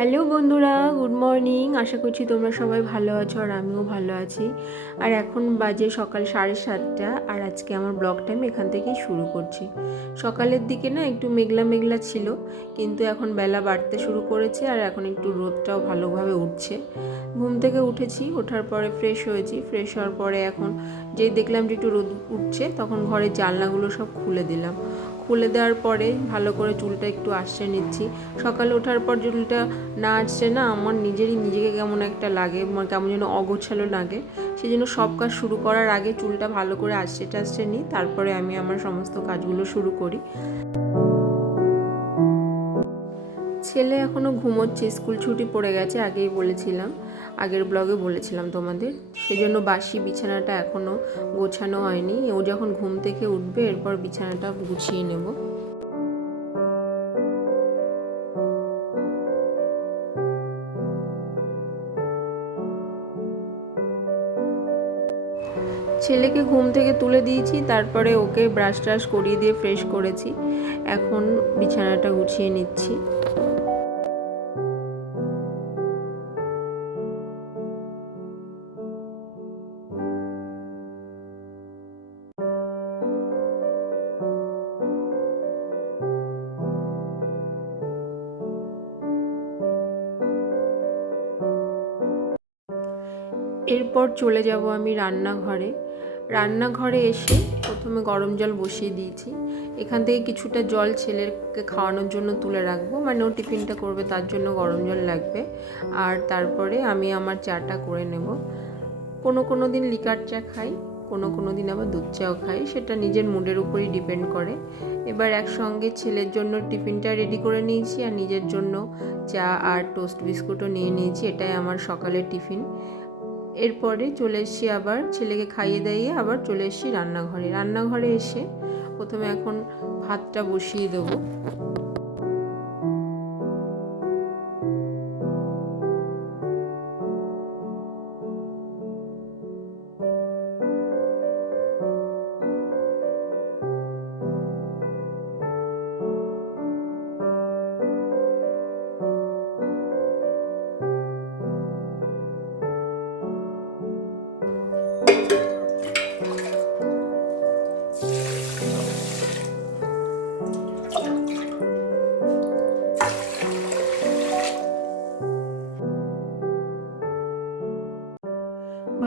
Hello বন্ধুরা, good morning. আশা করছি তোমরা সবাই ভালো আছো আর আমিও ভালো আছি। আর এখন বাজে সকাল 7:30 আর আজকে আমার ব্লগটা আমি এখান থেকেই শুরু করছি। সকালের দিকে না একটু মেঘলা মেঘলা ছিল, কিন্তু এখন বেলা বাড়তে শুরু করেছে আর এখন একটু রোদটাও ভালোভাবে উঠছে। ঘুম থেকে উঠেছি, ওঠার পরে ফ্রেশ হয়েছি। ফ্রেশ হওয়ার পরে এখন যেই দেখলাম যে একটু রোদ উঠছে, তখন ঘরের জানলাগুলো সব খুলে দিলাম। খুলে দেওয়ার পরে ভালো করে চুলটা একটু আঁচড়ে নিচ্ছি। সকালে ওঠার পর চুলটা না আসছে না, আমার নিজেকে কেমন একটা লাগে, কেমন যেন অগোছালো লাগে। সেই জন্য সব কাজ শুরু করার আগে চুলটা ভালো করে আঁচড়ে নিই, তারপরে আমি আমার সমস্ত কাজগুলো শুরু করি। ছেলে এখনও ঘুমোচ্ছে, স্কুল ছুটি পড়ে গেছে, আগেই বলেছিলাম, আগের ব্লগে বলেছিলাম তোমাদের। সেজন্য বাসি বিছানাটা এখনও গোছানো হয়নি। ও যখন ঘুম থেকে উঠবে এরপর বিছানাটা গুছিয়ে নেব। ছেলেকে ঘুম থেকে তুলে দিয়েছি, তারপরে ওকে ব্রাশ ট্রাশ করিয়ে দিয়ে ফ্রেশ করেছি। এখন বিছানাটা গুছিয়ে নিচ্ছি। এরপর চলে যাব আমি রান্নাঘরে। রান্নাঘরে এসে প্রথমে গরম জল বসিয়ে দিয়েছি। এখান থেকে কিছুটা জল ছেলেকে খাওয়ানোর জন্য তুলে রাখবো, মানে ও টিফিনটা করবে তার জন্য গরম জল লাগবে। আর তারপরে আমি আমার চাটা করে নেব। কোনো দিন লিকার চা খাই, কোনো দিন আবার দুধ চাও খাই, সেটা নিজের মুডের উপরই ডিপেন্ড করে। এবার একসঙ্গে ছেলের জন্য টিফিনটা রেডি করে নিয়েছি আর নিজের জন্য চা আর টোস্ট বিস্কুটও নিয়ে নিয়েছি। এটাই আমার সকালের টিফিন। এরপরে চলে এসেছি, আবার ছেলেকে খাইয়ে দাইয়ে আবার চলে এসেছি রান্নাঘরে এসে প্রথমে এখন ভাতটা বসিয়ে দেবো।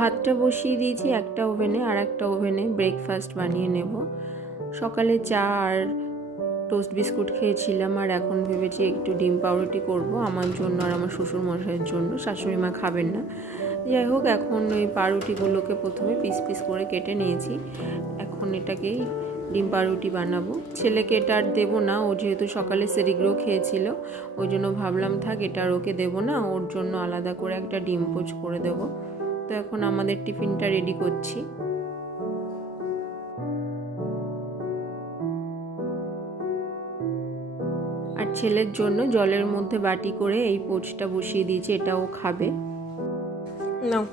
ভাতটা বসিয়ে দিয়েছি একটা ওভেনে, আর একটা ওভেনে ব্রেকফাস্ট বানিয়ে নেব। সকালে চা আর টোস্ট বিস্কুট খেয়েছিলাম, আর এখন ভেবেছি একটু ডিম পাউরুটি করব আমার জন্য আর আমার শ্বশুর মশাইয়ের জন্য। শাশুড়ি মা খাবেন না। যাই হোক, এখন ওই পাউরুটিগুলোকে প্রথমে পিস পিস করে কেটে নিয়েছি। এখন এটাকেই ডিম পাউরুটি বানাবো। ছেলেকে এটা আর দেবো না, ও যেহেতু সকালে সেরিগ্রো খেয়েছিল, ওই জন্য ভাবলাম থাক, এটা আর ওকে দেবো না, ওর জন্য আলাদা করে একটা ডিম পোচ করে দেবো। তো এখন আমাদের টিফিনটা রেডি করছি। আর ছেলের জন্য জলের মধ্যে বাটি করে এই পোচটা বসিয়ে দিয়েছি, এটাও খাবে। নাও।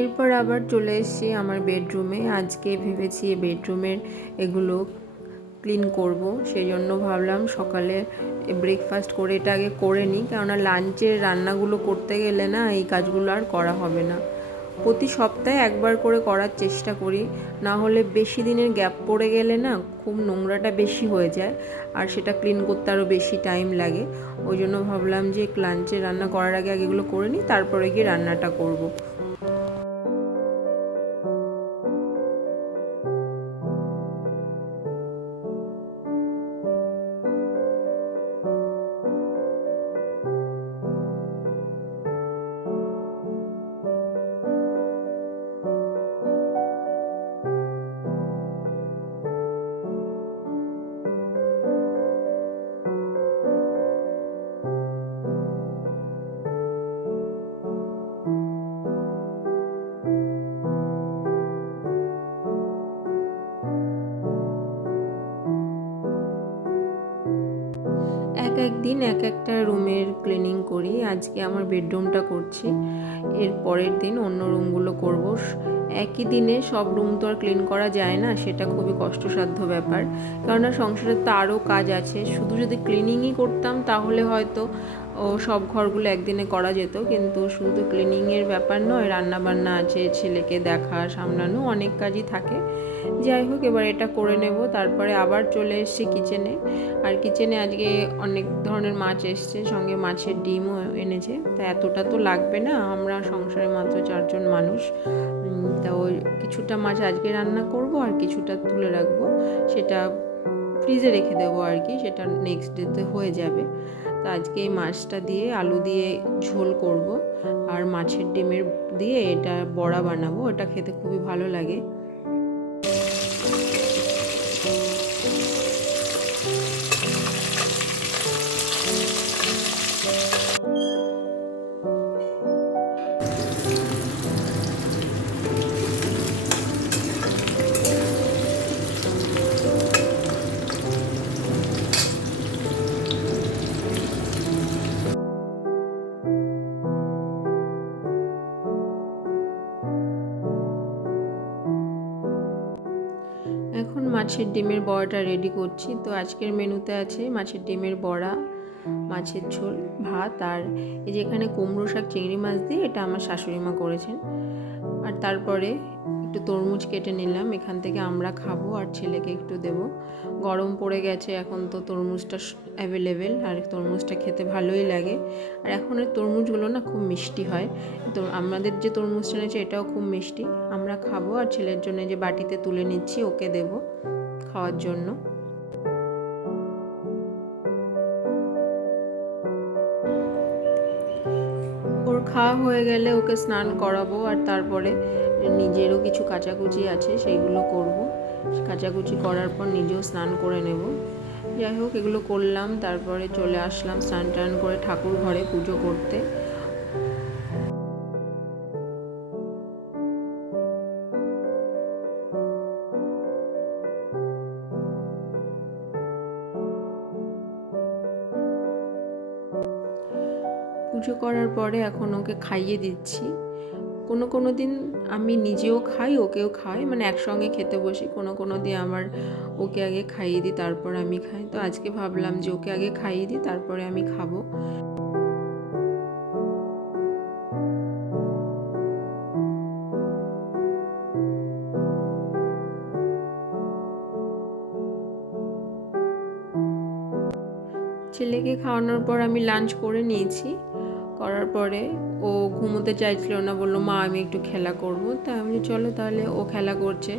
এরপর আবার চলে এসেছি আমার বেডরুমে। আজকে ভেবেছি বেডরুমের এগুলো ক্লিন করব, সেই জন্য ভাবলাম সকালে ব্রেকফাস্ট করে এটা আগে করে নিই, কেননা লাঞ্চের রান্নাগুলো করতে গেলে না এই কাজগুলো আর করা হবে না। প্রতি সপ্তাহে একবার করে করার চেষ্টা করি, না হলে বেশি দিনের গ্যাপ পড়ে গেলে না খুব নোংরাটা বেশি হয়ে যায়, আর সেটা ক্লিন করতে আরও বেশি টাইম লাগে। ওই জন্য ভাবলাম যে লাঞ্চের রান্না করার আগে এগুলো করে নিই, তারপরে গিয়ে রান্নাটা করব। প্রতিদিন এক একটা রুমের ক্লিনিং করি। আজকে আমার বেডরুমটা করছি, এর পরের দিন অন্য রুমগুলো করব। একই দিনে সব রুম তো আর ক্লিন করা যায় না, সেটা খুবই কষ্টসাধ্য ব্যাপার। কেননা সংসারে তো আরও কাজ আছে। শুধু যদি ক্লিনিংই করতাম তাহলে হয়তো সব ঘরগুলো একদিনে করা যেত, কিন্তু শুধু ক্লিনিংয়ের ব্যাপার নয়, রান্নাবান্না আছে, ছেলেকে দেখা সামলানো, অনেক কাজই থাকে। যাই হোক, এবার এটা করে নেব, তারপরে আবার চলে এসেছি কিচেনে। আর কিচেনে আজকে অনেক ধরনের মাছ এসছে, সঙ্গে মাছের ডিমও এনেছে। তা এতটা তো লাগবে না, আমরা সংসারে মাত্র 4 জন মানুষ। তা ওই কিছুটা মাছ আজকে রান্না করব আর কিছুটা তুলে রাখবো, সেটা ফ্রিজে রেখে দেবো আর কি, সেটা নেক্সট ডেতে হয়ে যাবে। তো আজকে এই মাছটা দিয়ে আলু দিয়ে ঝোল করব, আর মাছের ডিমের দিয়ে এটা বড়া বানাবো, এটা খেতে খুবই ভালো লাগে। এখন মাছের ডিমের বড়াটা রেডি করছি। তো আজকের মেনুতে আছে মাছের ডিমের বড়া, মাছের ঝোল, ভাত, আর এই যে এখানে কুমড়ো শাক চিংড়ি মাছ দিয়ে, এটা আমার শাশুড়ি মা করেছেন। আর তারপরে একটু তরমুজ কেটে নিলাম, এখান থেকে আমরা খাবো আর ছেলেকে একটু দেব। গরম পড়ে গেছে, এখন তো তরমুজটা অ্যাভেলেবেল, আর তরমুজটা খেতে ভালোই লাগে। আর এখন এর তরমুজগুলো না খুব মিষ্টি হয়। তো আমাদের যে তরমুজটা এনেছে এটাও খুব মিষ্টি। আমরা খাবো, আর ছেলের জন্য যে বাটিতে তুলে নিচ্ছি ওকে দেব খাওয়ার জন্য। ওর খাওয়া হয়ে গেলে ওকে স্নান করাবো, আর তারপরে নিজেরও কিছু কাচাকুচি আছে সেইগুলো করব। কাচাকুচি করার পর নিজেও স্নান করে নেব। যাই হোক, এগুলো করলাম, তারপরে চলে আসলাম স্নান টান করে ঠাকুর ঘরে পুজো করতে। পুজো করার পরে এখন ওকে খাইয়ে দিচ্ছি। কোনো দিন আমি নিজেও খাই, ওকেও খাই, মানে একসঙ্গে খেতে বসি। কোনো দিন আমার ওকে আগে খাইয়ে দিই, তারপর আমি খাই। তো আজকে ভাবলাম যে ওকে আগে খাইয়ে দিই, তারপরে আমি খাবো। ছেলেকে খাওয়ানোর পর আমি লাঞ্চ করে নিয়েছি। করার পরে ও ঘুমোতে চাইছিল না, বললো মা আমি একটু খেলা করব। তা আমি চলো তাহলে, ও খেলা করছে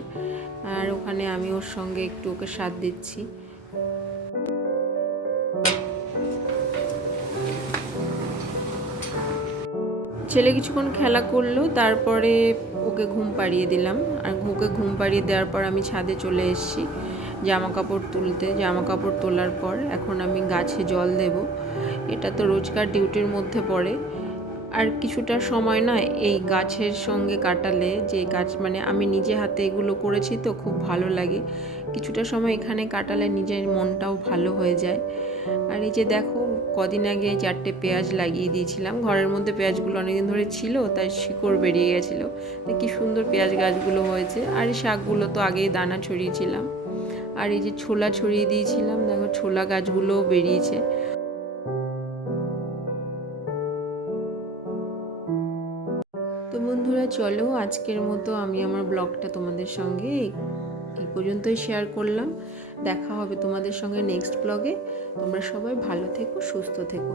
আর ওখানে আমি ওর সঙ্গে একটু ওকে সাথ দিচ্ছি। ছেলে কিছুক্ষণ খেলা করলো, তারপরে ওকে ঘুম পাড়িয়ে দিলাম। আর ওকে ঘুম পাড়িয়ে দেওয়ার পর আমি ছাদে চলে এসেছি জামা কাপড় তুলতে। জামা কাপড় তোলার পর এখন আমি গাছে জল দেব। এটা তো রোজকার ডিউটির মধ্যে পড়ে। আর কিছুটা সময় না এই গাছের সঙ্গে কাটালে, যে গাছ মানে আমি নিজে হাতে এগুলো করেছি তো খুব ভালো লাগে। কিছুটা সময় এখানে কাটালে নিজের মনটাও ভালো হয়ে যায়। আর এই যে দেখো, কদিন আগে 4টে পেঁয়াজ লাগিয়ে দিয়েছিলাম। ঘরের মধ্যে পেঁয়াজগুলো অনেকদিন ধরে ছিল, তাই শিকড় বেরিয়ে গেছিলো। কি সুন্দর পেঁয়াজ গাছগুলো হয়েছে। আর এই শাকগুলো তো আগেই দানা ছড়িয়েছিলাম। আর এই যে ছোলা ছড়িয়ে দিয়েছিলাম, দেখো ছোলা গাছগুলোও বেরিয়েছে। তো বন্ধুরা চলো, আজকের মতো আমি আমার ব্লগটা তোমাদের সঙ্গে এই পর্যন্তই শেয়ার করলাম। দেখা হবে তোমাদের সঙ্গে নেক্সট ব্লগে। তোমরা সবাই ভালো থেকো, সুস্থ থেকো।